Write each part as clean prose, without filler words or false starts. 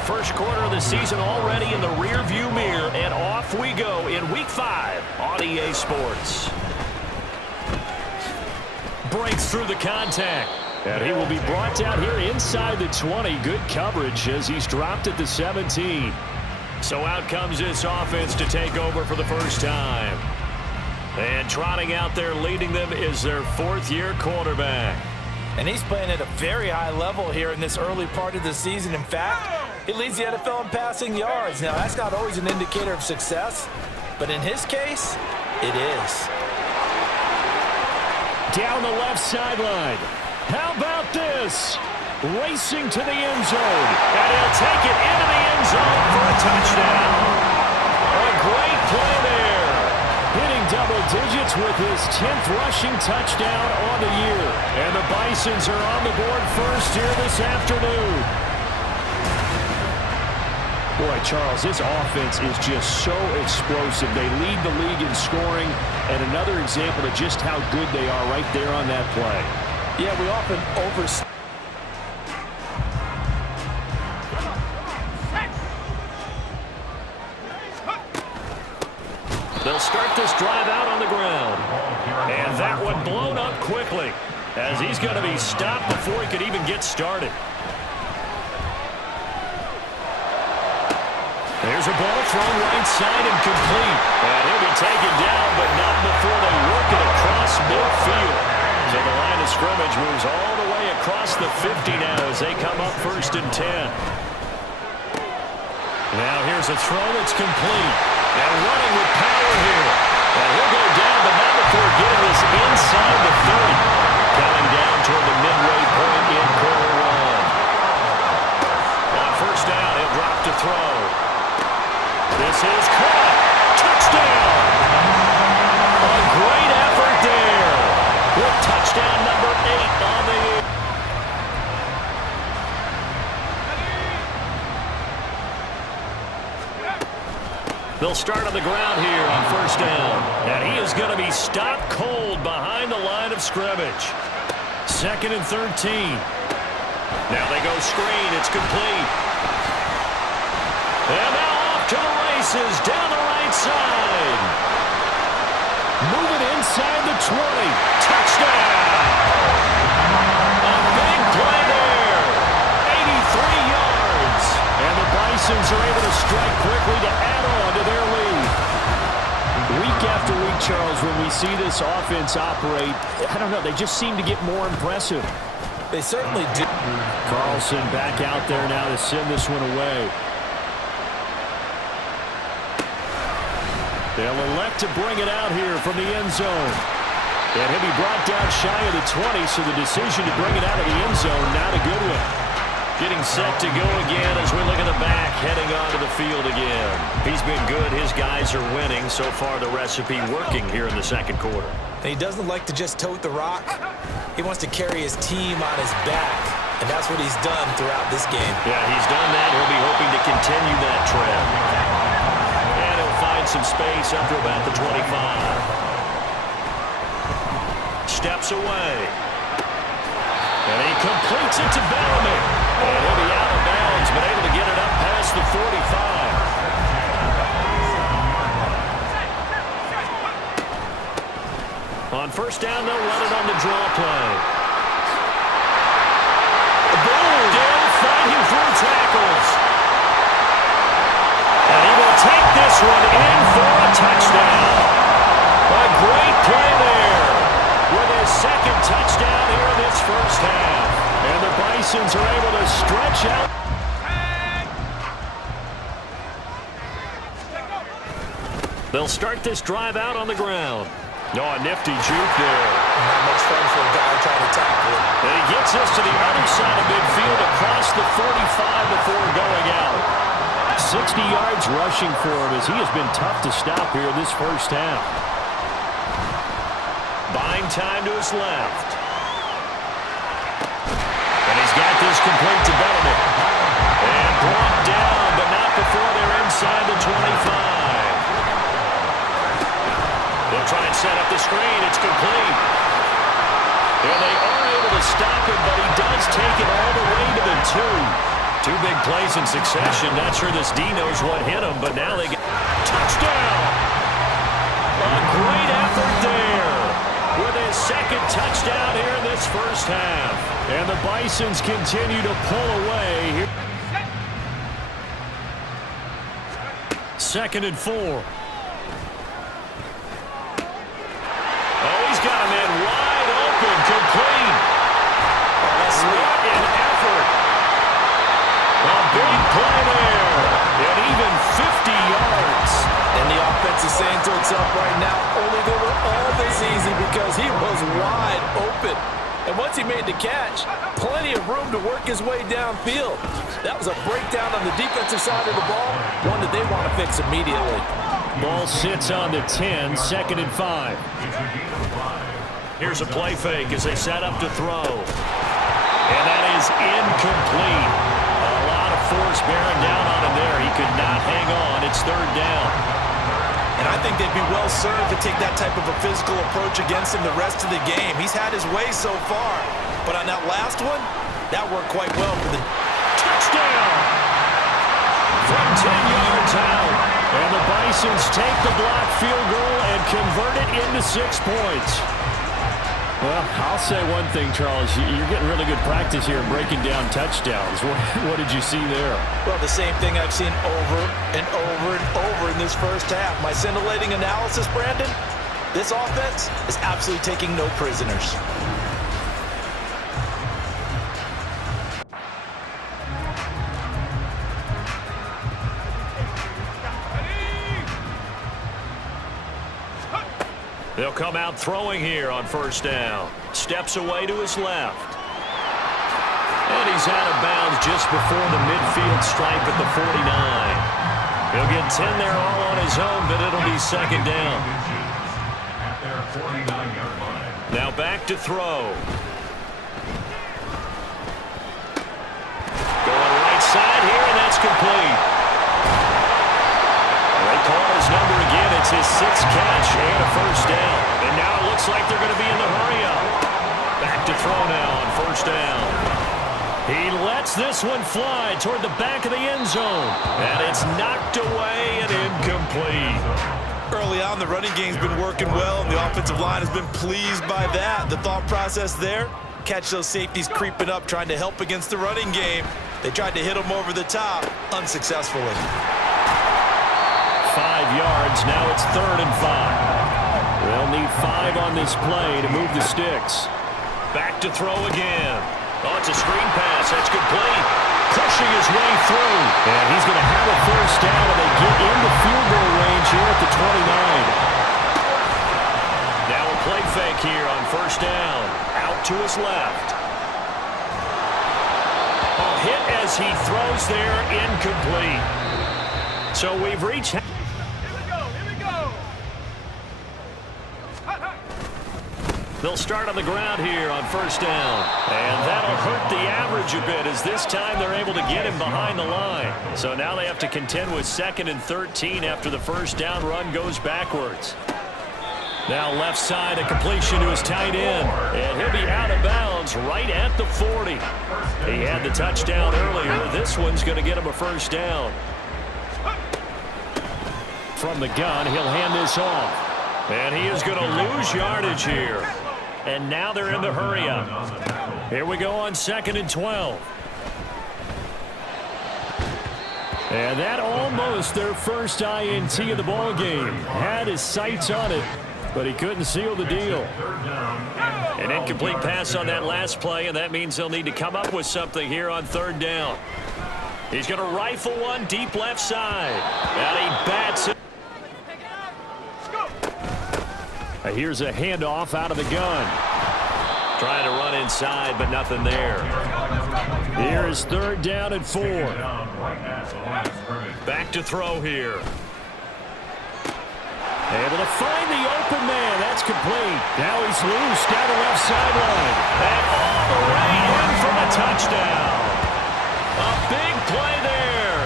first quarter of the season already in the rearview mirror, and off we go in Week 5 on EA Sports. Breaks through the contact. And he will be brought down here inside the 20. Good coverage as he's dropped at the 17. So out comes this offense to take over for the first time. And trotting out there leading them is their fourth-year quarterback. And he's playing at a very high level here in this early part of the season. In fact, he leads the NFL in passing yards. Now, that's not always an indicator of success, but in his case, it is. Down the left sideline. How about this? Racing to the end zone. And he'll take it into the end zone for a touchdown. A great play there. Hitting double digits with his 10th rushing touchdown on the year. And the Bisons are on the board first here this afternoon. Boy, Charles, this offense is just so explosive. They lead the league in scoring. And another example of just how good they are right there on that play. Yeah, we often overstate. They'll start this drive out on the ground. And that one blown up quickly as he's going to be stopped before he could even get started. There's a ball thrown right side and complete. And he'll be taken down, but not before they work it across midfield. So the line of scrimmage moves all the way across the 50 now as they come up 1st and 10. Now here's a throw that's complete. And running with power here. And he'll go down, but not before getting this inside the 30. Coming down toward the midway point in quarter one. On 1st down, he'll drop to throw. This is caught. Touchdown. A great effort there. With touchdown number 8 on the year. They'll start on the ground here on 1st down. And he is going to be stopped cold behind the line of scrimmage. 2nd and 13. Now they go screen. It's complete. And now off to the races down the right side. Moving inside the 20. Touchdown! A big play there. 83 yards. And the Bisons are able to strike quickly to add on to their lead. Week after week, Charles, when we see this offense operate, I don't know, they just seem to get more impressive. They certainly do. Carlson back out there now to send this one away. They'll elect to bring it out here from the end zone. And he'll be brought down shy of the 20, so the decision to bring it out of the end zone, not a good one. Getting set to go again as we look at the back, heading onto the field again. He's been good. His guys are winning. So far, the recipe working here in the 2nd quarter. He doesn't like to just tote the rock. He wants to carry his team on his back, and that's what he's done throughout this game. Yeah, he's done that. He'll be hoping to continue that trend. And he'll find some space up to about the 25. Steps away. And he completes it to Bellamy. And he'll be out of bounds, but able to get it up past the 45. On 1st down, they'll run it on the draw play. Still fighting through tackles. And he will take this one in for a touchdown. A great play there with his 2nd touchdown here in this 1st half. And the Bisons are able to stretch out. They'll start this drive out on the ground. No, a nifty juke there. Not much fun for a guy trying to tackle him. And he gets us to the other side of midfield across the 45 before going out. 60 yards rushing for him as he has been tough to stop here this 1st half. Buying time to his left. And he's got this complete to Bellamy. And brought down, but not before they're inside the 25. They'll try and set up the screen. It's complete. And they are able to stop him, but he does take it all the way to the 2. Two big plays in succession. Not sure this D knows what hit him, but now they get touchdown. A great effort there with his second touchdown here in this first half. And the Bisons continue to pull away here. 2nd and 4. Oh, he's got a man wide open, complete. What an effort. A big play there. And even 50 yards. And the offense is saying to itself right now, only they were all this easy because he was wide open. And once he made the catch, plenty of room to work his way downfield. That was a breakdown on the defensive side of the ball, one that they want to fix immediately. Ball sits on the 10, 2nd and 5. Here's a play fake as they set up to throw. And that is incomplete. A lot of force bearing down on him there. He could not hang on. It's 3rd down. And I think they'd be well served to take that type of a physical approach against him the rest of the game. He's had his way so far, but on that last one, that worked quite well for the touchdown from 10 yards out. And the Bisons take the blocked field goal and convert it into 6 points. Well, I'll say one thing, Charles. You're getting really good practice here breaking down touchdowns. What did you see there? Well, the same thing I've seen over and over and over in this first half. My scintillating analysis, Brandon, this offense is absolutely taking no prisoners. They'll come out throwing here on 1st down. Steps away to his left. And he's out of bounds just before the midfield stripe at the 49. He'll get 10 there all on his own, but it'll be 2nd down. Now back to throw. Going right side here, and that's complete. They call his number again. It's his 6th catch and a 1st down. And now it looks like they're going to be in the hurry-up. Back to throw now on 1st down. He lets this one fly toward the back of the end zone. And it's knocked away and incomplete. Early on, the running game's been working well, and the offensive line has been pleased by that. The thought process there, catch those safeties creeping up, trying to help against the running game. They tried to hit him over the top, unsuccessfully. 5 yards. Now it's 3rd and 5. They'll need 5 on this play to move the sticks. Back to throw again. Oh, it's a screen pass. That's complete. Pushing his way through. And he's going to have a 1st down, and they get into field goal range here at the 29. Now a play fake here on 1st down. Out to his left. A hit as he throws there, incomplete. So we've reached... They'll start on the ground here on 1st down. And that'll hurt the average a bit as this time they're able to get him behind the line. So now they have to contend with 2nd and 13 after the 1st down run goes backwards. Now left side, a completion to his tight end. And he'll be out of bounds right at the 40. He had the touchdown earlier. This one's going to get him a 1st down. From the gun, he'll hand this off. And he is going to lose yardage here. And now they're in the hurry-up. Here we go on 2nd and 12. And that almost their first INT of the ball game. Had his sights on it, but he couldn't seal the deal. An incomplete pass on that last play, and that means they'll need to come up with something here on 3rd down. He's going to rifle one deep left side. And he bats it. Here's a handoff out of the gun. Trying to run inside, but nothing there. Here is 3rd down and 4. Back to throw here. Able to find the open man. That's complete. Now he's loose down the left sideline. And all the way in for a touchdown. A big play there.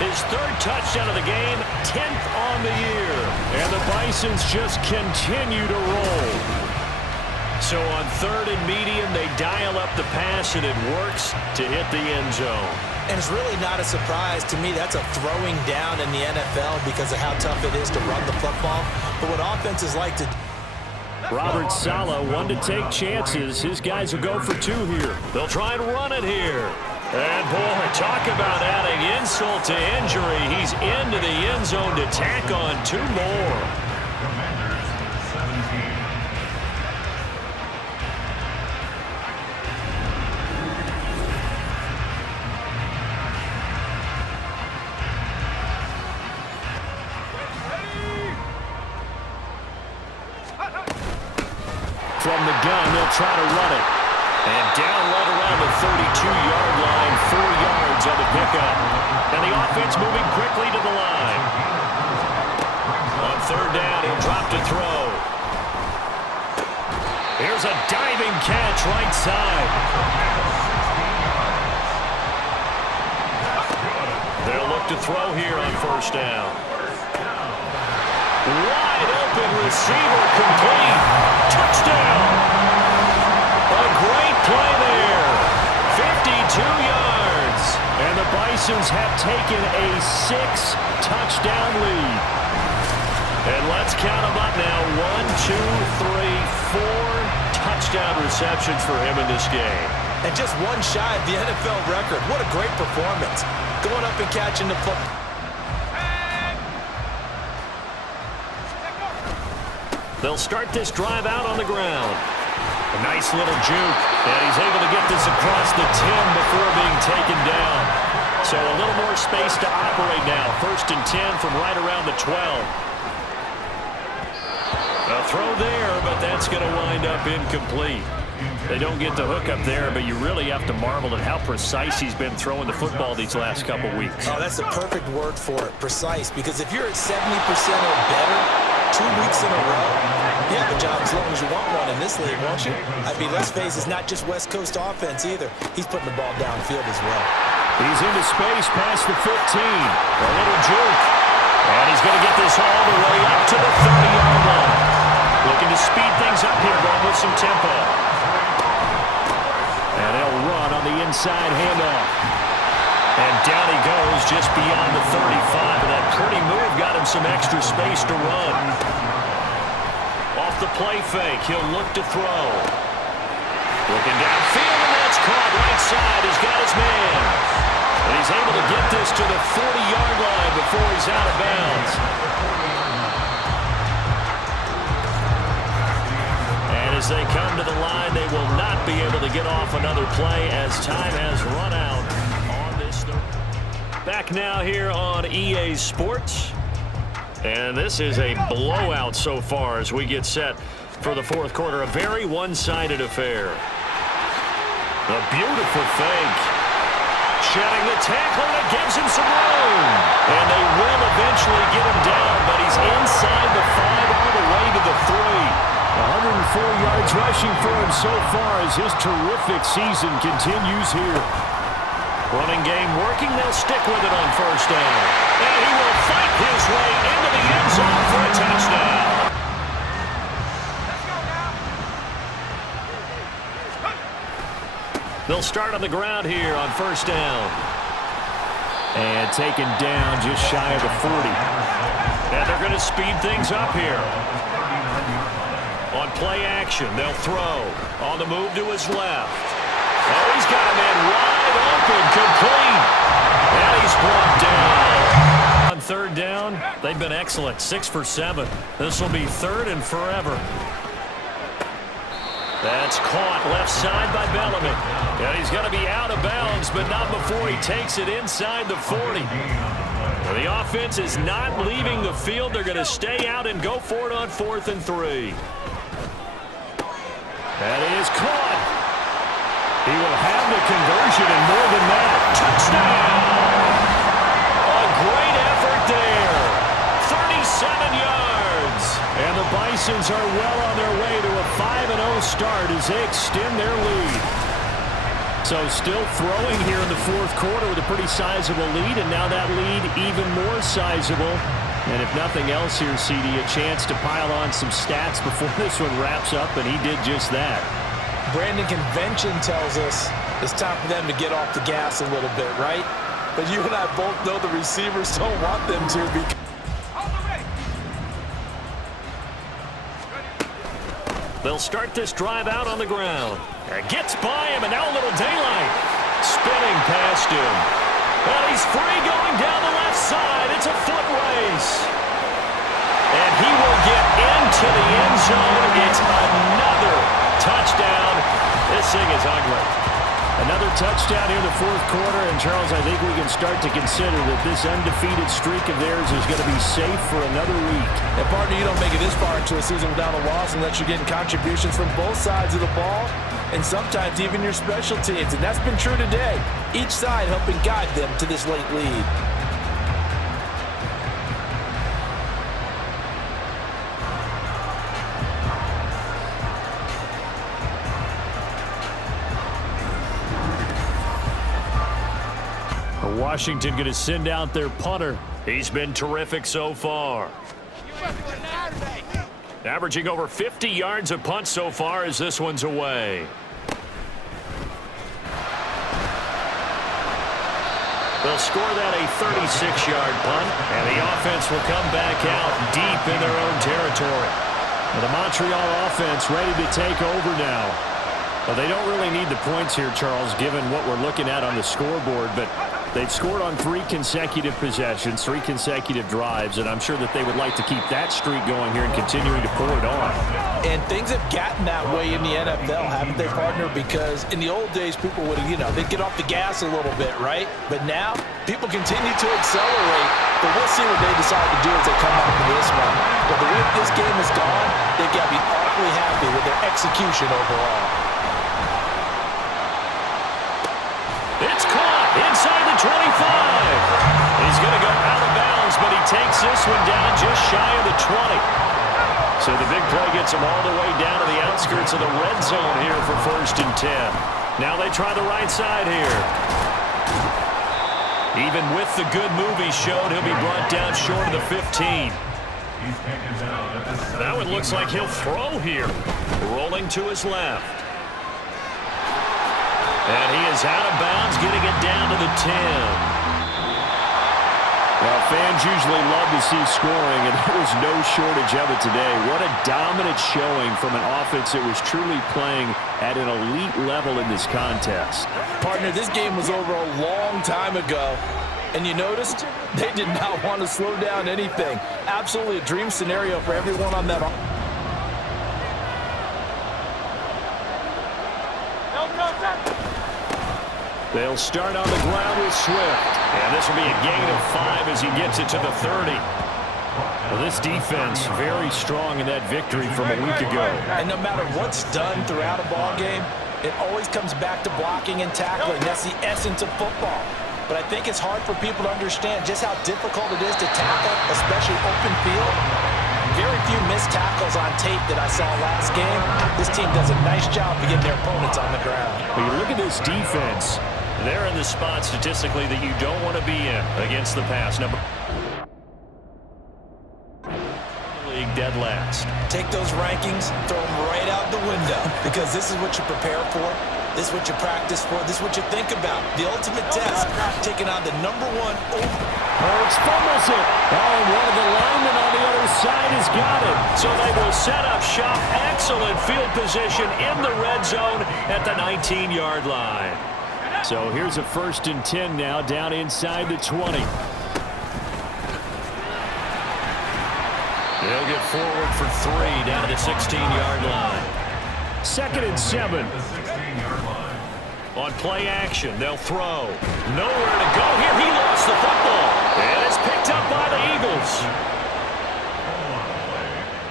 His 3rd touchdown of the game, 10th on the year. And the Bisons just continue to roll. So on 3rd and medium, they dial up the pass, and it works to hit the end zone. And it's really not a surprise to me. That's a throwing down in the NFL because of how tough it is to run the football. But what offenses like to do. Robert Saleh, one to take chances. His guys will go for two here. They'll try and run it here. And, boy, talk about adding insult to injury. He's into the end zone to tack on two more. From the gun, they'll try to run it. And down right around the 32-yard line, 4 yards on the pickup. And the offense moving quickly to the line. On third down, he'll drop to throw. Here's a diving catch right side. They'll look to throw here on first down. Wide open receiver complete. Touchdown. A great play there. 52 yards. And the Bisons have taken a 6-touchdown lead. And let's count them up now. 1, 2, 3, 4 touchdown receptions for him in this game. And just one shy of the NFL record. What a great performance. Going up and catching the football. They'll start this drive out on the ground. A nice little juke. And he's able to get this across the 10 before being taken down. So a little more space to operate now. 1st and 10 from right around the 12. A throw there, but that's going to wind up incomplete. They don't get the hook up there, but you really have to marvel at how precise he's been throwing the football these last couple weeks. Oh, that's the perfect word for it, precise. Because if you're at 70% or better 2 weeks in a row, you have a job as long as you want one in this league, won't you? I mean, let's face it, it's not just West Coast offense either. He's putting the ball downfield as well. He's into space past the 15. A little juke. And he's going to get this all the way up to the 30-yard line. Looking to speed things up here, going with some tempo. And they'll run on the inside handoff. And down he goes just beyond the 35. And that pretty move got him some extra space to run. Off the play fake, he'll look to throw. Looking downfield, and that's caught right side. He's got his man. And he's able to get this to the 40-yard line before he's out of bounds. And as they come to the line, they will not be able to get off another play as time has run out on this third. Back now here on EA Sports. And this is a blowout so far as we get set for the fourth quarter. A very one-sided affair. A beautiful fake. Shedding the tackle, and it gives him some room. And they will eventually get him down, but he's inside the 5 all the way to the 3. 104 yards rushing for him so far as his terrific season continues here. Running game working. They'll stick with it on first down. And he will fight his way into the end zone for a touchdown. They'll start on the ground here on first down. And taken down just shy of the 40. And they're going to speed things up here. On play action, they'll throw. On the move to his left. Oh, he's got a man wide open, complete. And he's brought down. On third down, they've been excellent, 6 for 7. This will be 3rd and forever. That's caught left side by Bellamy. And he's going to be out of bounds, but not before he takes it inside the 40. The offense is not leaving the field. They're going to stay out and go for it on 4th and 3. That is caught. He will have the conversion and more than that. Touchdown! A great effort there. 37 yards. And the Bisons are well on their way to a 5-0 start as they extend their lead. So still throwing here in the fourth quarter with a pretty sizable lead, and now that lead even more sizable. And if nothing else here, CD, a chance to pile on some stats before this one wraps up, and he did just that. Brandon, convention tells us It's time for them to get off the gas a little bit, right? But you and I both know the receivers don't want them to because they'll start this drive out on the ground. Gets by him, and now a little daylight. Spinning past him. And he's free going down the left side. It's a foot race. And he will get into the end zone. It's another touchdown. This thing is ugly. Another touchdown here in the fourth quarter. And, Charles, I think we can start to consider that this undefeated streak of theirs is going to be safe for another week. And, partner, you don't make it this far into a season without a loss unless you're getting contributions from both sides of the ball and sometimes even your special teams. And that's been true today. Each side helping guide them to this late lead. Washington going to send out their punter. He's been terrific so far. Averaging over 50 yards a punt so far as this one's away. They'll score that a 36-yard punt, and the offense will come back out deep in their own territory. Well, the Montreal offense ready to take over now. Well, they don't really need the points here, Charles, given what we're looking at on the scoreboard, but they've scored on 3 consecutive possessions, 3 consecutive drives, and I'm sure that they would like to keep that streak going here and continuing to pull it on. And things have gotten that way in the NFL, haven't they, partner? Because in the old days, people would, they'd get off the gas a little bit, right? But now, people continue to accelerate, but we'll see what they decide to do as they come out of this one. But the way this game is gone, they've got to be awfully happy with their execution overall. It's caught inside the 25. He's going to go out of bounds, but he takes this one down just shy of the 20. So the big play gets him all the way down to the outskirts of the red zone here for 1st and 10. Now they try the right side here. Even with the good move he showed, he'll be brought down short of the 15. That one looks like he'll throw here. Rolling to his left. And he is out of bounds, getting it down to the 10. Well, fans usually love to see scoring, and there was no shortage of it today. What a dominant showing from an offense that was truly playing at an elite level in this contest. Partner, this game was over a long time ago, and you noticed they did not want to slow down anything. Absolutely a dream scenario for everyone on that offense. They'll start on the ground with Swift. And this will be a gain of 5 as he gets it to the 30. Well, this defense very strong in that victory from a week ago. And no matter what's done throughout a ball game, it always comes back to blocking and tackling. That's the essence of football. But I think it's hard for people to understand just how difficult it is to tackle, especially open field. Very few missed tackles on tape that I saw last game. This team does a nice job of getting their opponents on the ground. Well, you look at this defense. They're in the spot statistically that you don't want to be in against the pass. League dead last. Take those rankings, throw them right out the window, because this is what you prepare for. This is what you practice for. This is what you think about. The ultimate test, taking on the #1 over. Hurts fumbles it. Oh, one of the linemen on the other side has got it. So they will set up shop. Excellent field position in the red zone at the 19-yard line. So here's a 1st and 10 now, down inside the 20. They'll get forward for 3 down to the 16-yard line. 2nd and 7. On play action, they'll throw. Nowhere to go here. He lost the football. And it's picked up by the Eagles.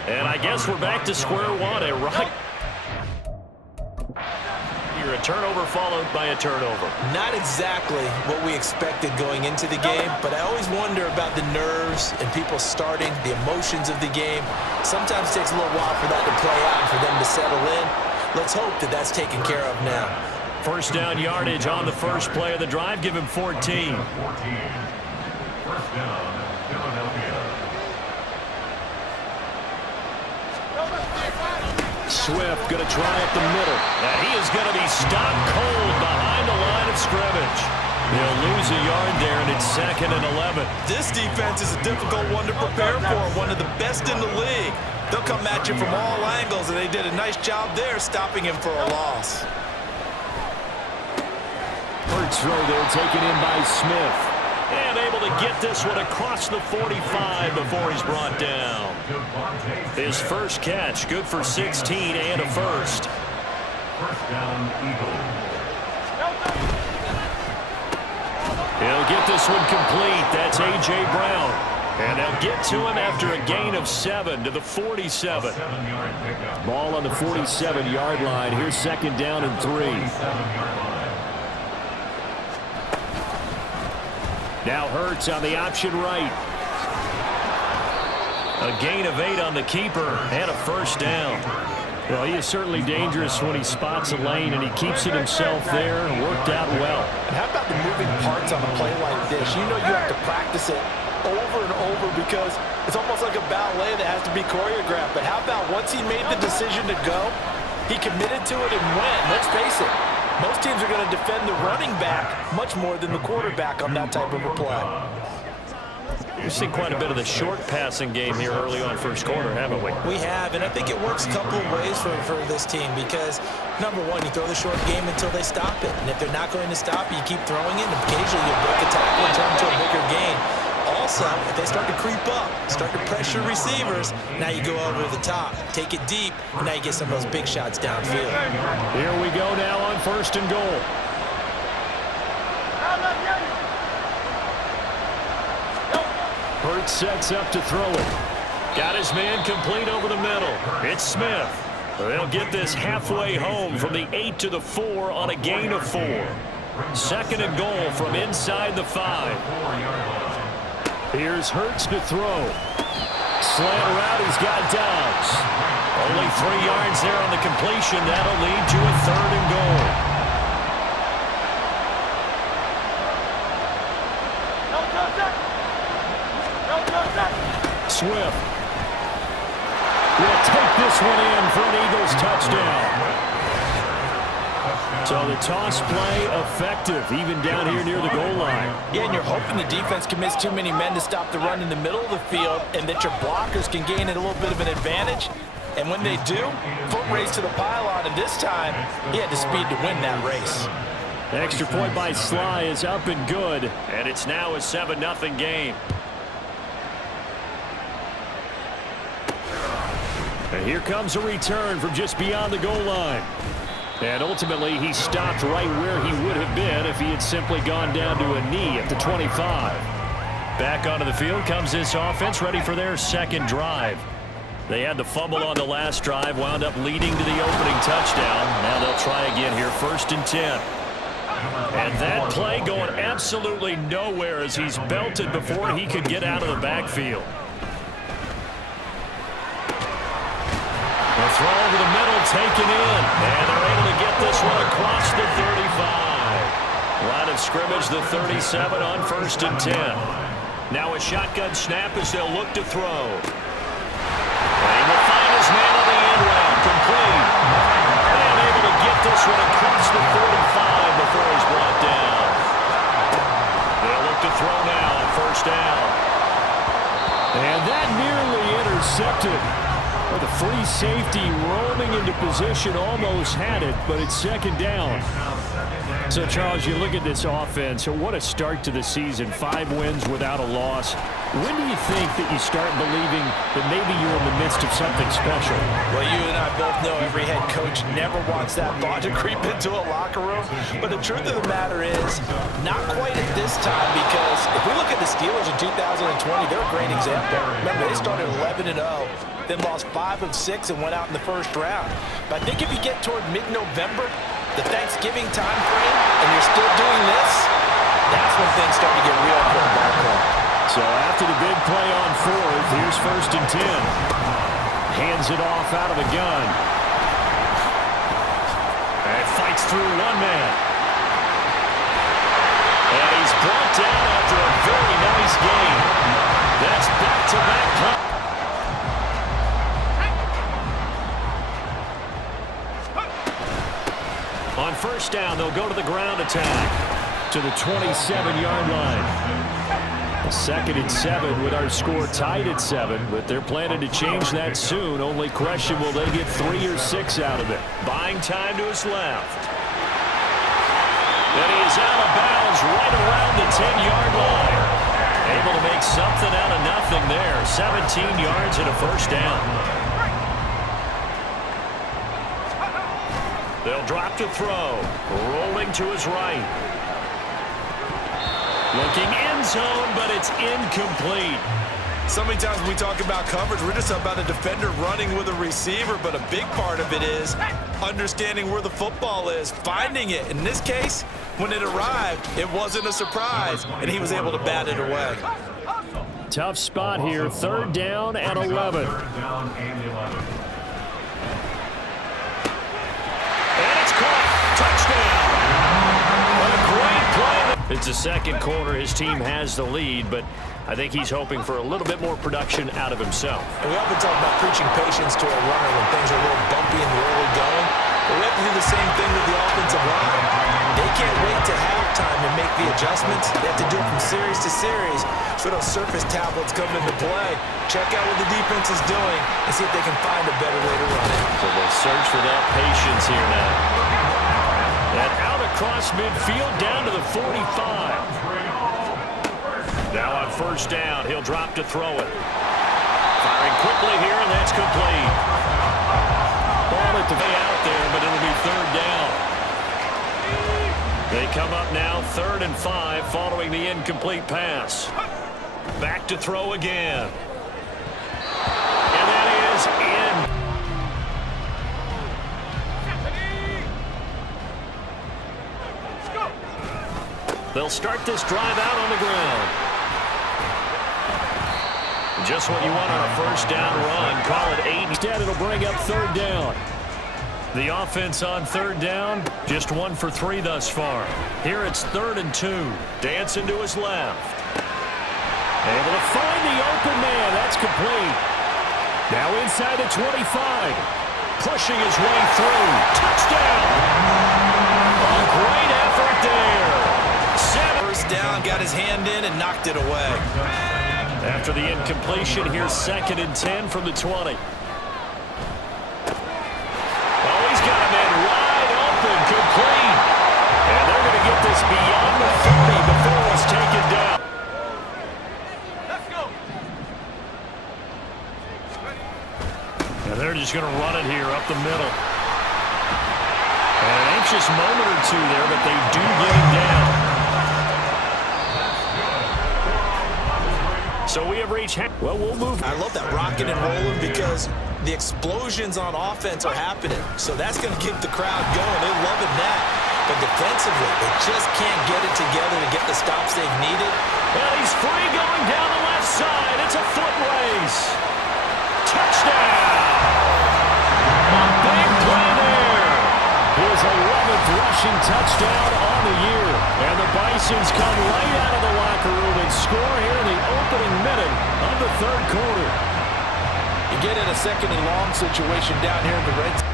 And I guess we're back to square one. A turnover followed by a turnover. Not exactly what we expected going into the game, but I always wonder about the nerves and people starting, the emotions of the game. Sometimes it takes a little while for that to play out and for them to settle in. Let's hope that that's taken care of now. 1st down yardage on the first play of the drive. Give him 14. 1st down, Philadelphia. Swift going to try up the middle. And he is going to be stopped cold behind the line of scrimmage. He'll lose a yard there, and it's 2nd and 11. This defense is a difficult one to prepare for, one of the best in the league. They'll come at you from all angles, and they did a nice job there stopping him for a loss. Hurts throw there taken in by Smith. And able to get this one across the 45 before he's brought down. His first catch, good for 16 and a first. First down, Eagles. He'll get this one complete. That's A.J. Brown. And they'll get to him after a gain of 7 to the 47. Ball on the 47-yard line. Here's 2nd down and 3. Now Hurts on the option right. A gain of 8 on the keeper and a first down. Well, he is certainly dangerous when he spots a lane, and he keeps it himself there and worked out well. And how about the moving parts on a play like this? You know you have to practice it over and over because it's almost like a ballet that has to be choreographed. But how about once he made the decision to go, he committed to it and went. Let's face it, most teams are going to defend the running back much more than the quarterback on that type of a play. We've seen quite a bit of the short passing game here early on first quarter, haven't we? We have, and I think it works a couple of ways for this team because, number one, you throw the short game until they stop it. And if they're not going to stop it, you keep throwing it, and occasionally you break a tackle and turn into a bigger gain. Also, if they start to creep up, start to pressure receivers, now you go over the top. Take it deep, and now you get some of those big shots downfield. Here we go now on 1st and goal. Hurts sets up to throw it. Got his man complete over the middle. It's Smith. They'll get this halfway home from the 8 to the 4 on a gain of 4. 2nd and goal from inside the 5. Here's Hurts to throw. Slant route, he's got Dobbs. Only 3 yards there on the completion. That'll lead to a 3rd and goal. Swift will take this one in for an Eagles touchdown. So the toss play effective, even down here near the goal line. Yeah, and you're hoping the defense commits too many men to stop the run in the middle of the field and that your blockers can gain a little bit of an advantage. And when they do, foot race to the pylon, and this time he had the speed to win that race. The extra point by Sly is up and good. And it's now a 7-0 game. And here comes a return from just beyond the goal line. And ultimately, he stopped right where he would have been if he had simply gone down to a knee at the 25. Back onto the field comes this offense, ready for their 2nd drive. They had the fumble on the last drive, wound up leading to the opening touchdown. Now they'll try again here, 1st and 10. And that play going absolutely nowhere as he's belted before he could get out of the backfield. The throw over the middle taken in, and they're able to get this one across the 35. Line of scrimmage, the 37 on 1st and 10. Now a shotgun snap as they'll look to throw. And he will find his man on the end round, complete. And able to get this one across the 45 before he's brought down. They'll look to throw now on 1st down. And that nearly intercepted. Well, the free safety roaming into position almost had it, but it's 2nd down. So, Charles, you look at this offense, what a start to the season. 5 wins without a loss. When do you think that you start believing that maybe you're in the midst of something special? Well, you and I both know every head coach never wants that thought to creep into a locker room. But the truth of the matter is, not quite at this time, because if we look at the Steelers in 2020, they're a great example. Remember, they started 11-0. Then lost 5 of 6 and went out in the 1st round. But I think if you get toward mid-November, the Thanksgiving time frame, and you're still doing this, that's when things start to get real for a ball club. So after the big play on 4th, here's 1st and 10. Hands it off out of the gun. And fights through one man. And he's brought down after a very nice game. That's back-to-back. On first down, they'll go to the ground attack to the 27-yard line. 2nd and 7 with our score tied at 7, but they're planning to change that soon. Only question, will they get 3 or 6 out of it? Buying time to his left. And he is out of bounds right around the 10-yard line. Able to make something out of nothing there. 17 yards and a first down. They'll drop to throw. Rolling to his right. Looking end zone, but it's incomplete. So many times when we talk about coverage, we're just about a defender running with a receiver, but a big part of it is understanding where the football is, finding it. In this case, when it arrived, it wasn't a surprise, and he was able to bat it away. Tough spot here, 3rd down and 11. And it's caught. Touchdown. What a great play. It's the second quarter. His team has the lead, but I think he's hoping for a little bit more production out of himself. And we often talk about preaching patience to a runner when things are a little bumpy in the early going. But we have to do the same thing with the offensive line. They can't wait to halftime to make the adjustments. They have to do it from series to series. So those surface tablets come into play. Check out what the defense is doing and see if they can find a better way to run it. So they'll search for that patience here now. And out across midfield down to the 45. Now on first down, he'll drop to throw it. Firing quickly here, and that's complete. Ball at the way out there, but it'll be 3rd down. They come up now 3rd and 5 following the incomplete pass. Back to throw again. And that is in. They'll start this drive out on the ground. Just what you want on a first down run. Call it 8. Instead, it'll bring up 3rd down. The offense on 3rd down, just 1 for 3 thus far. Here it's 3rd and 2. Dancing to his left. Able to find the open man. That's complete. Now inside the 25. Pushing his way through. Touchdown. A great effort there. First down, got his hand in and knocked it away. After the incompletion, here's 2nd and 10 from the 20. Oh, he's got a man wide open, complete. And they're going to get this beyond the 30 before it's taken down. Let's go. And they're just going to run it here up the middle. And an anxious moment or two there, but they do get him down. So we have reached. Well, we'll move. I love that rocking and rolling because the explosions on offense are happening. So that's going to keep the crowd going. They're loving that. But defensively, they just can't get it together to get the stops they've needed. Well, he's free going down the left side. It's a foot race. Touchdown. Big play there. His 11th rushing touchdown on the year. And the Bisons come right out of the locker room and score here in the opening minute of the 3rd quarter. You get in a 2nd and long situation down here in the red zone.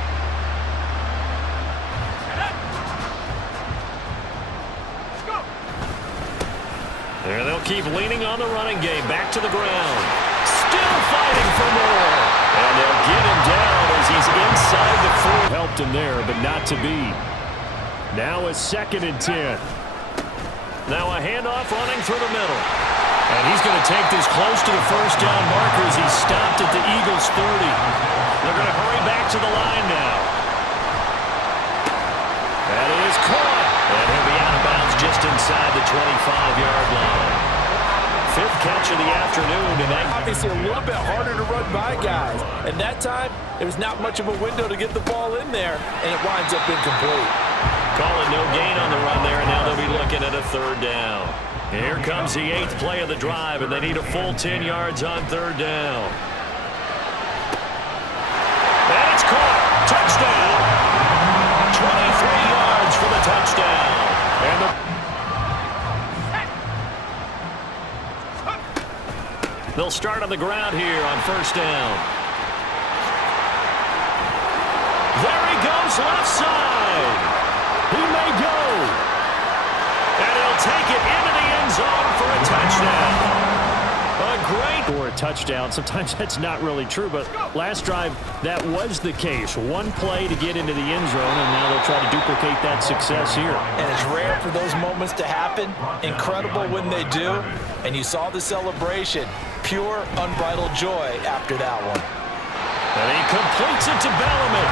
There they'll keep leaning on the running game. Back to the ground. Still fighting for more. And they'll get him down as he's inside the 4. Helped him there, but not to be. Now a 2nd and 10. Now a handoff running through the middle. And he's going to take this close to the first down markers. He's stopped at the Eagles' 30. They're going to hurry back to the line now. That is caught. And he'll be out of bounds just inside the 25-yard line. 5th catch of the afternoon. And that obviously a little bit harder to run by guys. And that time, there was not much of a window to get the ball in there, and it winds up incomplete. Call it no gain on the run there, and now they'll be looking at a 3rd down. Here comes the 8th play of the drive, and they need a full 10 yards on 3rd down. And it's caught. Touchdown. 23 yards for the touchdown. And they'll start on the ground here on first down. There he goes left side. take it into the end zone for a touchdown. A great for a touchdown. Sometimes that's not really true, but last drive, that was the case. One play to get into the end zone, and now they'll try to duplicate that success here. And it's rare for those moments to happen. Incredible when they do. And you saw the celebration. Pure, unbridled joy after that one. And he completes it to Bellamy.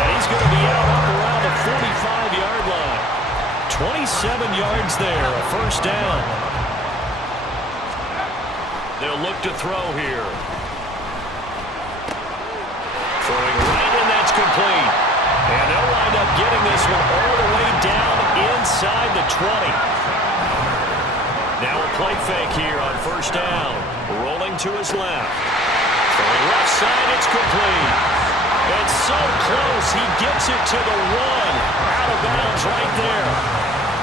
And he's going to be out up around the 45-yard line. 27 yards there, a first down. They'll look to throw here. Throwing right, and that's complete. And they'll wind up getting this one all the way down inside the 20. Now a play fake here on first down. Rolling to his left. Throwing left side, it's complete. It's so close, he gets it to the one. Out of bounds right there.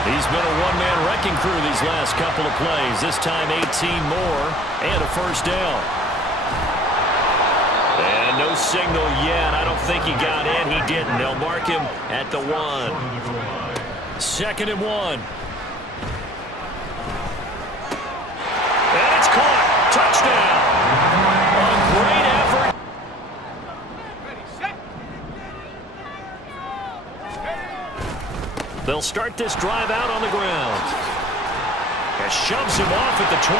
He's been a one-man wrecking crew these last couple of plays. This time 18 more and a first down. And no signal yet. I don't think he got in. He didn't. They'll mark him at the 1. 2nd and 1. And it's caught. Touchdown. A great effort. They'll start this drive out on the ground. And shoves him off at the 20.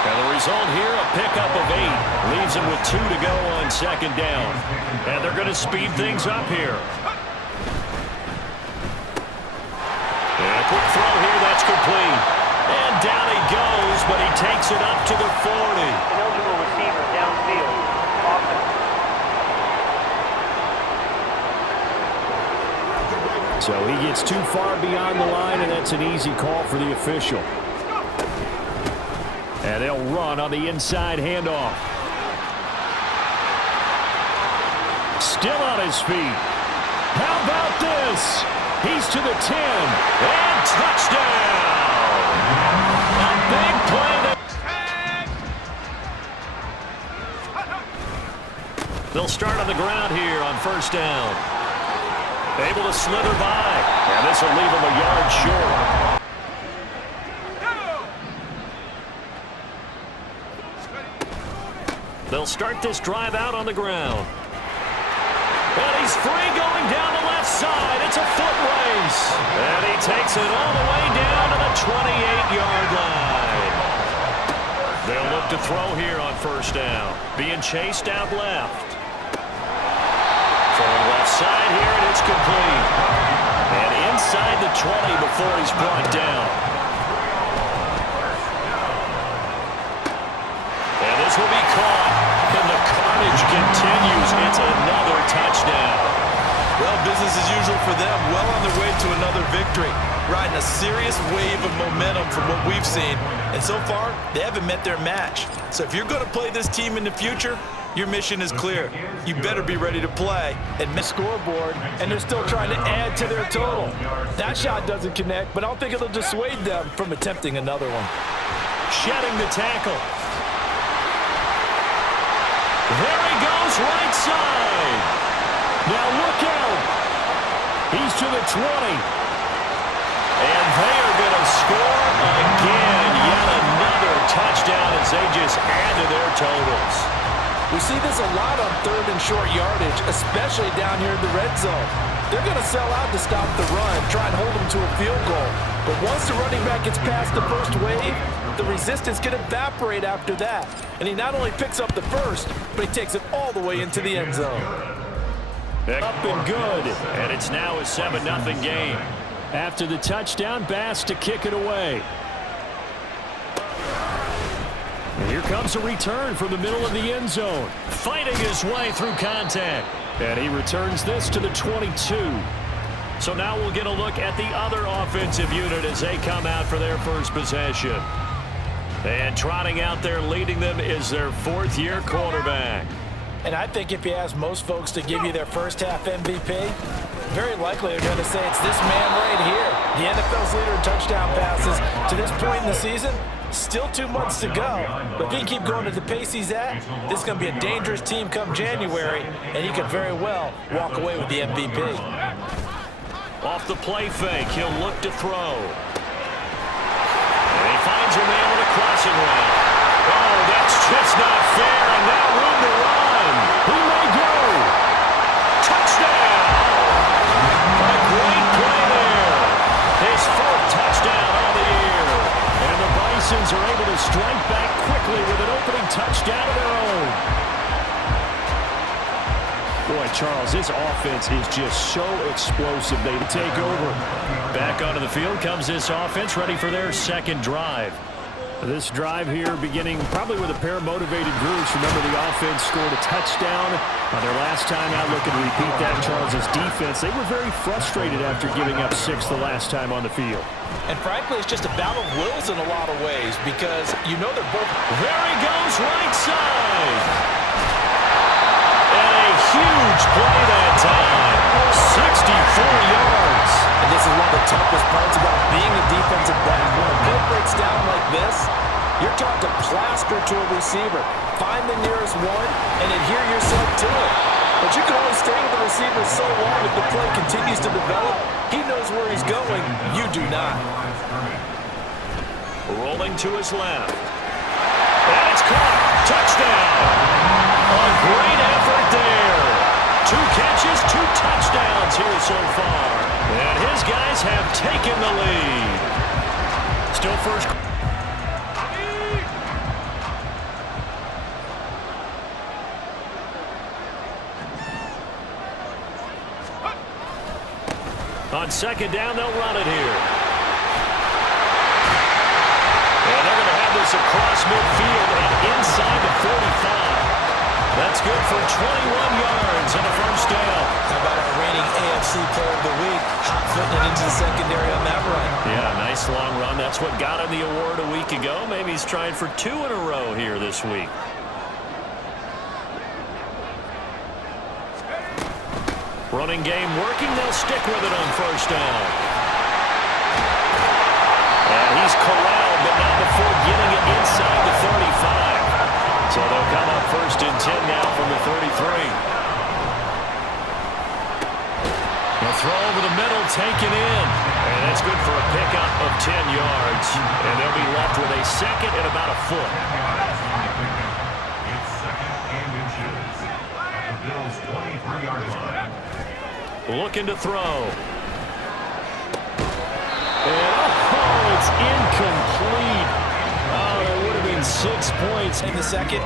And the result here, a pickup of 8. Leaves him with 2 to go on 2nd down. And they're going to speed things up here. And a quick throw here, that's complete. And down he goes, but he takes it up to the 40. Eligible receiver downfield. Offense. So he gets too far beyond the line, and that's an easy call for the official. And they'll run on the inside handoff. Still on his feet. How about this? He's to the 10. And touchdown! A big play. They'll start on the ground here on first down. Able to slither by. And this will leave him a yard short. They'll start this drive out on the ground. And he's free going down the left side. It's a foot race. And he takes it all the way down to the 28-yard line. They'll look to throw here on first down. Being chased out left. Throwing left side here, and it's complete. And inside the 20 before he's brought down. And this will be caught. And the carnage continues. It's another touchdown. Well, business as usual for them. Well on their way to another victory. Riding a serious wave of momentum from what we've seen. And so far, they haven't met their match. So if you're going to play this team in the future, your mission is clear. You better be ready to play and miss scoreboard, and they're still trying to add to their total. That shot doesn't connect, but I don't think it'll dissuade them from attempting another one. Shedding the tackle. There he goes, right side. Now look out. He's to the 20. And they are going to score again. Yet another touchdown as they just add to their totals. We see this a lot on 3rd and short yardage, especially down here in the red zone. They're going to sell out to stop the run, try and hold them to a field goal. But once the running back gets past the first wave, the resistance can evaporate after that. And he not only picks up the first, but he takes it all the way into the end zone. Up and good. And it's now a 7-0 game. After the touchdown, Bass to kick it away. And here comes a return from the middle of the end zone. Fighting his way through contact. And he returns this to the 22. So now we'll get a look at the other offensive unit as they come out for their first possession. And trotting out there leading them is their 4th-year quarterback. And I think if you ask most folks to give you their first half MVP, very likely they're going to say it's this man right here. The NFL's leader in touchdown passes to this point in the season. Still 2 months to go. But if he can keep going at the pace he's at, this is going to be a dangerous team come January, and he could very well walk away with the MVP. Off the play fake, he'll look to throw. finds her man with a crossing route. Oh, that's just not fair, and now room to run. He may go. Touchdown! A great play there. His fourth touchdown on the year. And the Bisons are able to strike back quickly with an opening touchdown of their own. Boy, Charles, this offense is just so explosive. They take over. Back onto the field comes this offense, ready for their second drive. This drive here beginning probably with a pair of motivated groups. Remember, the offense scored a touchdown on their last time out. Looking to repeat that. Charles's defense, they were very frustrated after giving up 6 the last time on the field. And frankly, it's just a battle of wills in a lot of ways because you know they're both. There he goes, right side. And a huge play that time. 64 yards. And this is one of the toughest parts about being a defensive back. When a play breaks down like this, you're taught to plaster to a receiver. Find the nearest one and adhere yourself to it. But you can only stay with the receiver so long if the play continues to develop. He knows where he's going. You do not. Rolling to his left. And it's caught. Touchdown. A great effort there. 2 catches, 2 touchdowns here so far. And his guys have taken the lead. Still first. On second down, they'll run it here. And they're going to have this across midfield and inside the 45. That's good for 21 yards and a first down. How about our reigning AFC Player of the Week, hot-footing it into the secondary on that run? Yeah, nice long run. That's what got him the award a week ago. Maybe he's trying for 2 in a row here this week. Running game working. They'll stick with it on first down. And he's corralled, but not before getting it inside the 35. So they'll come up first and 10 now from the 33. The throw over the middle, taken in. And that's good for a pickup of 10 yards. And they'll be left with a second and about a foot. It's second and inches at the Bills' 23-yard line. Looking to throw. And oh, it's incomplete. Oh, that would have been 6 points. In the second,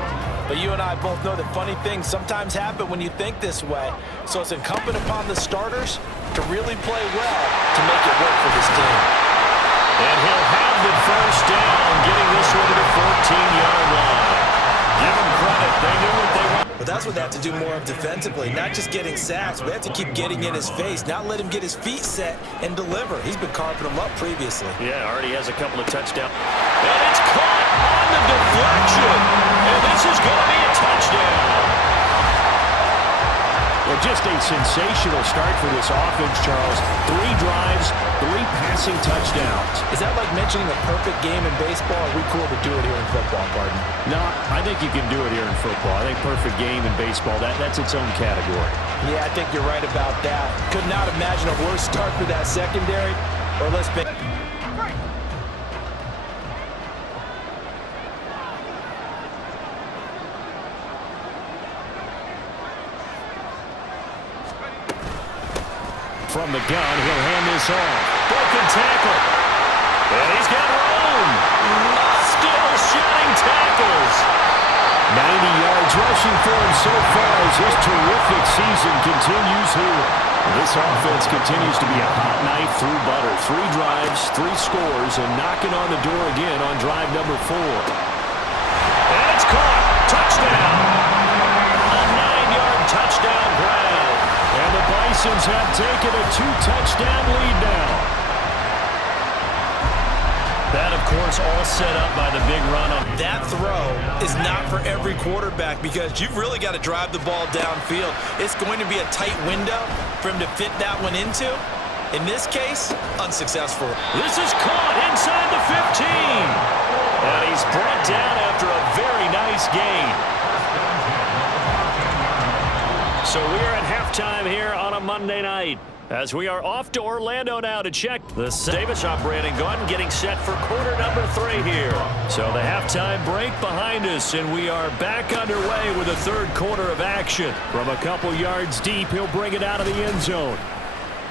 but you and I both know that funny things sometimes happen when you think this way. So it's incumbent upon the starters to really play well to make it work for this team. And he'll have the first down, getting this one to the 14-yard line. Give them credit. They knew what they wanted. But that's what they have to do more of defensively, not just getting sacks. We have to keep getting in his face, not let him get his feet set and deliver. He's been carving them up previously. Yeah, already has a couple of touchdowns. And it's caught on the deflection. And this is going to be a touchdown. Well, just a sensational start for this offense, Charles. 3 drives, 3 passing touchdowns. Is that like mentioning a perfect game in baseball? Or are we cool to do it here in football, pardon? No, I think you can do it here in football. I think perfect game in baseball, that's its own category. Yeah, I think you're right about that. Could not imagine a worse start for that secondary. Or let's be... From the gun, he'll hand this off. Broken tackle. And he's got room. Still shedding tackles. 90 yards rushing for him so far as this terrific season continues here. This offense continues to be a hot knife through butter. 3 drives, 3 scores, and knocking on the door again on drive number 4. And it's caught. Touchdown. A 9-yard touchdown grab. And the Bisons have taken a 2-touchdown lead now. That, of course, all set up by the big run. That throw is not for every quarterback because you've really got to drive the ball downfield. It's going to be a tight window for him to fit that one into. In this case, unsuccessful. This is caught inside the 15. And he's brought down after a very nice gain. So we are at halftime here on a Monday night, as we are off to Orlando now to check the Davis operating gun, getting set for quarter number 3 here. So the halftime break behind us, and we are back underway with the third quarter of action. From a couple yards deep, he'll bring it out of the end zone.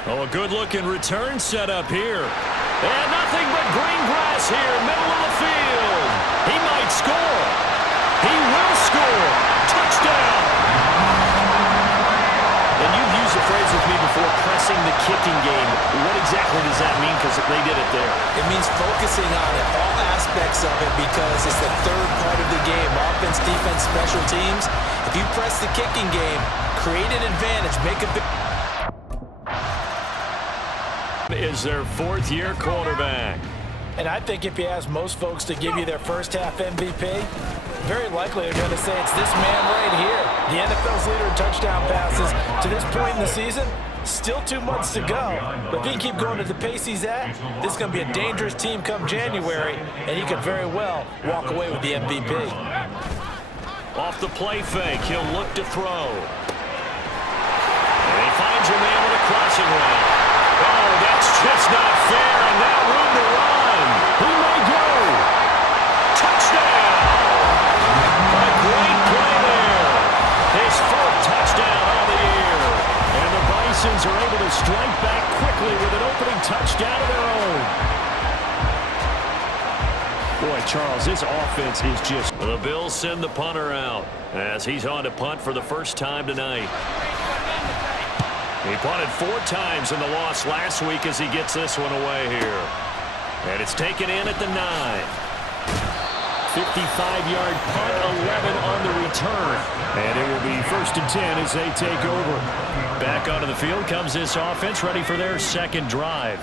Oh, a good-looking return set up here. And nothing but green grass here, middle of the field. He might score. He will score. Touchdown. And you've used the phrase with me before, pressing the kicking game. What exactly does that mean? Because they did it there. It means focusing on it, all aspects of it, because it's the third part of the game. Offense, defense, special teams. If you press the kicking game, create an advantage, make a big... Is their fourth-year quarterback. And I think if you ask most folks to give you their first-half MVP, very likely they're going to say it's this man right here. The NFL's leader in touchdown passes to this point in the season. Still 2 months to go. But if he can keep going at the pace he's at, this is going to be a dangerous team come January, and he could very well walk away with the MVP. Off the play fake, he'll look to throw. And he finds a man with a crossing route. Oh, that's just not fair, and now room to run. He may go. Touchdown! A great play there. His 4th touchdown on the year. And the Bisons are able to strike back quickly with an opening touchdown of their own. Boy, Charles, this offense is just... The Bills send the punter out as he's on to punt for the first time tonight. He punted 4 times in the loss last week as he gets this one away here. And it's taken in at the 9. 55-yard punt, 11 on the return. And it will be 1st and 10 as they take over. Back onto the field comes this offense, ready for their second drive.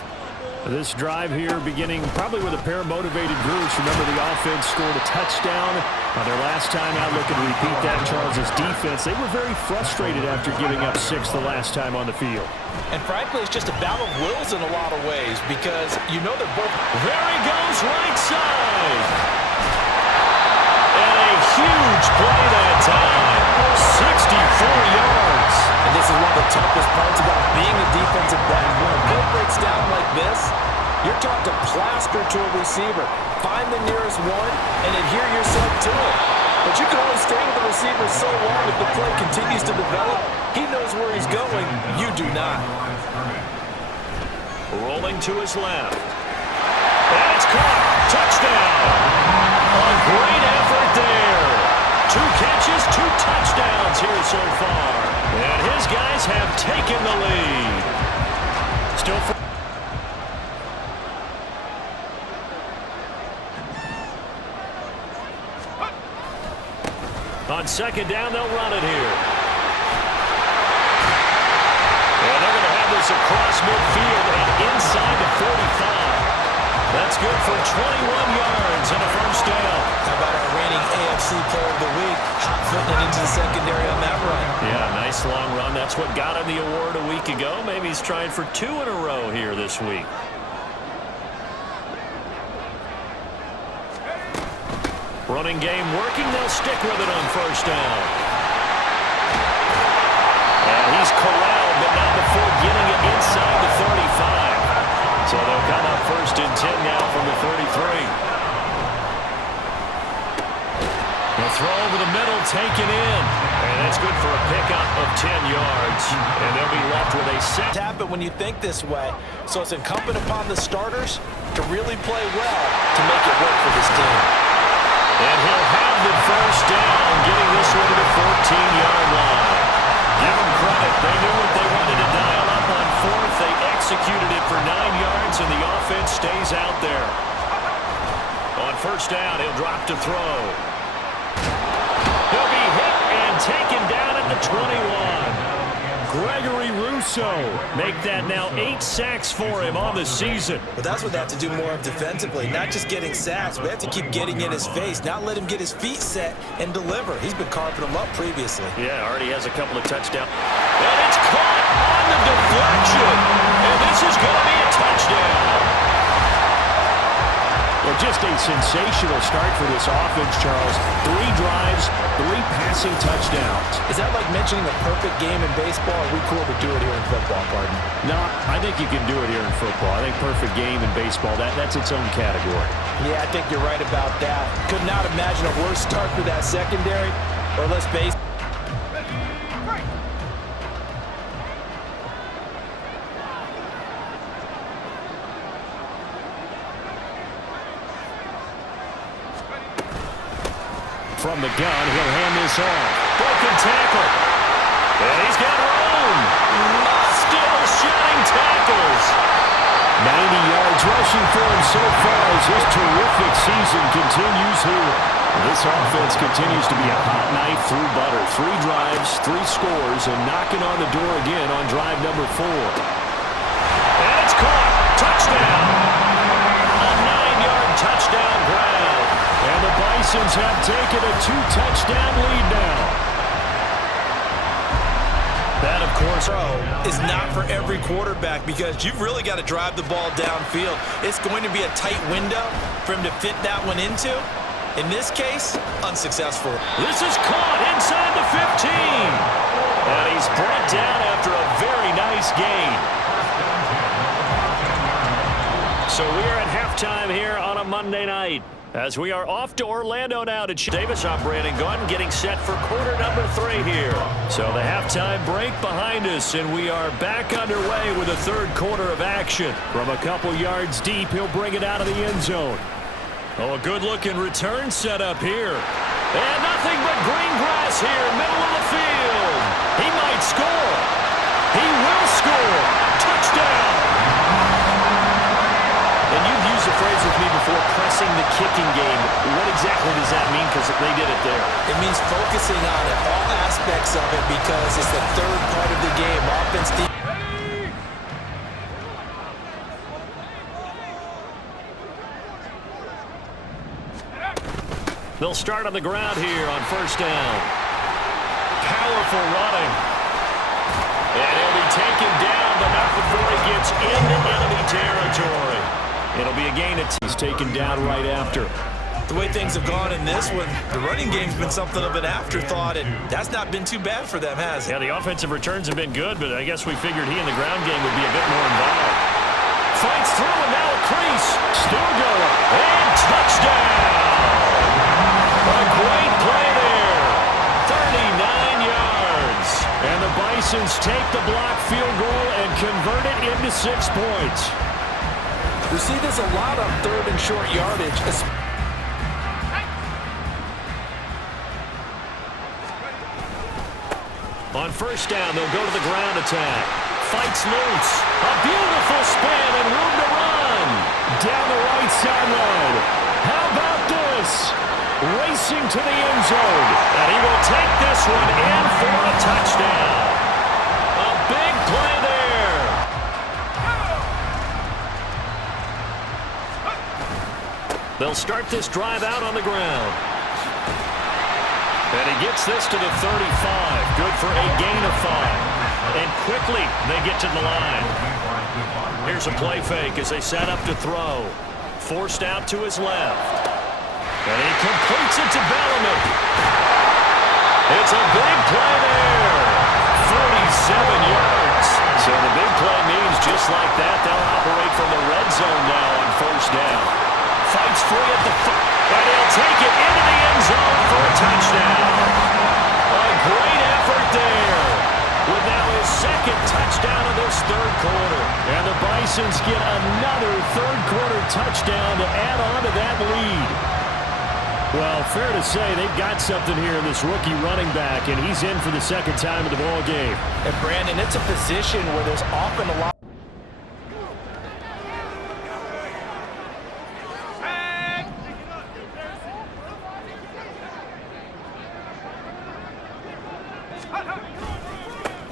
This drive here beginning probably with a pair of motivated groups. Remember, the offense scored a touchdown on their last time out. Looking to repeat that. Charles's defense, they were very frustrated after giving up 6 the last time on the field. And frankly, it's just a battle of wills in a lot of ways, because you know they're both... There he goes, right side. And a huge play that time. 64 yards. And this is one of the toughest parts about being a defensive back. When a play breaks down like this, you're taught to plaster to a receiver. Find the nearest one and adhere yourself to it. But you can only stay with the receiver so long if the play continues to develop. He knows where he's going. You do not. Rolling to his left. And it's caught. Touchdown. A great effort there. 2 catches, 2 touchdowns here so far. And his guys have taken the lead. Still for... On second down, they'll run it here. And they're going to have this across midfield and inside the 45. That's good for 21 yards and a first down. How about our reigning AFC Player of the Week, hot-footing it into the secondary on that run? Yeah, nice long run. That's what got him the award a week ago. Maybe he's trying for 2 in a row here this week. Running game working. They'll stick with it on first down. And he's corralled, but not before getting it inside the 35. So they'll come up 1st and 10 now from the 33. The throw over the middle, taken in. And that's good for a pickup of 10 yards. And they'll be left with a set. Happen when you think this way. So it's incumbent upon the starters to really play well to make it work for this team. And he'll have the first down, getting this one to the 14-yard line. Give them credit. They knew what they wanted to dial up on 4th. They executed it for 9 yards, and the offense stays out there. On first down, he'll drop to throw. He'll be hit and taken down at the 21. Gregory Rousseau make that now 8 sacks for him on the season. But that's what they have to do more of defensively, not just getting sacks, but they have to keep getting in his face, not let him get his feet set and deliver. He's been carving them up previously. Yeah, already has a couple of touchdowns. And it's caught on the deflection. And this is going to be a touchdown. Well, just a sensational start for this offense, Charles. 3 drives, 3 passing touchdowns. Is that like mentioning a perfect game in baseball? Or are we cool to do it here in football, pardon? No, I think you can do it here in football. I think perfect game in baseball, that's its own category. Yeah, I think you're right about that. Could not imagine a worse start for that secondary. Or let's face it. From the gun, he'll hand this off. Broken tackle. And he's got room. Still shedding tackles. 90 yards rushing for him so far as his terrific season continues here. This offense continues to be a hot knife through butter. 3 drives, 3 scores, and knocking on the door again on drive number 4. And it's caught. Touchdown. A 9-yard touchdown grab. And the Bisons have taken a 2-touchdown lead now. That, of course, is not for every quarterback because you've really got to drive the ball downfield. It's going to be a tight window for him to fit that one into. In this case, unsuccessful. This is caught inside the 15. And he's brought down after a very nice gain. So we are at halftime here on a Monday night. As we are off to Orlando now to Davis on Brandon Gunn getting set for quarter number 3 here. So the halftime break behind us, and we are back underway with a third quarter of action. From a couple yards deep, he'll bring it out of the end zone. Oh, a good-looking return set up here. And nothing but green grass here, middle of the field. He might score. He will score. Touchdown. And you've used the phrase with me before, pressing the kicking game. What exactly does that mean? Because they did it there. It means focusing on it, all aspects of it, because it's the third part of the game. Offense, defense. They'll start on the ground here on first down. Powerful running. And he'll be taken down, but not before he gets into enemy territory. It'll be a gain of 2. He's taken down right after. The way things have gone in this one, the running game's been something of an afterthought, and that's not been too bad for them, has it? Yeah, the offensive returns have been good, but I guess we figured he in the ground game would be a bit more involved. Fights through, and now a crease. Still going. And touchdown! A great play there. 39 yards. And the Bisons take the block field goal and convert it into 6 points. We see this a lot on third and short yardage. On first down, they'll go to the ground attack. Fights loose. A beautiful spin and room to run. Down the right sideline. How about this? Racing to the end zone. And he will take this one in for a touchdown. A big play there. They'll start this drive out on the ground. And he gets this to the 35. Good for a gain of 5. And quickly they get to the line. Here's a play fake as they set up to throw. Forced out to his left. And he completes it to Bellamy. It's a big play there. 47 yards. So the big play means just like that, they'll operate from the red zone now on first down. Fights free at the and he'll take it into the end zone for a touchdown. A great effort there. With now his second touchdown of this third quarter. And the Bisons get another third quarter touchdown to add on to that lead. Well, fair to say they've got something here in this rookie running back, and he's in for the second time in the ball game. And Brandon, it's a position where there's often a lot.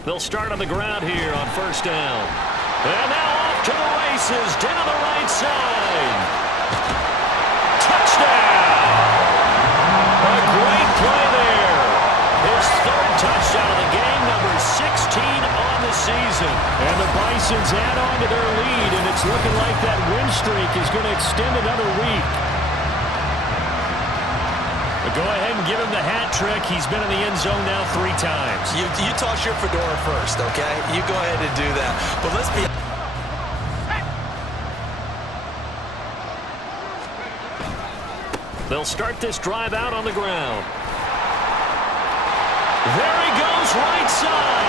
They'll start on the ground here on first down. And now off to the races, down the right side. Touchdown! A great play there. His third touchdown of the game, number 16 on the season. And the Bisons add on to their lead, and it's looking like that win streak is going to extend another week. Go ahead and give him the hat trick. He's been in the end zone now 3 times. You toss your fedora first, okay? You go ahead and do that. But let's be... They'll start this drive out on the ground. There he goes, right side.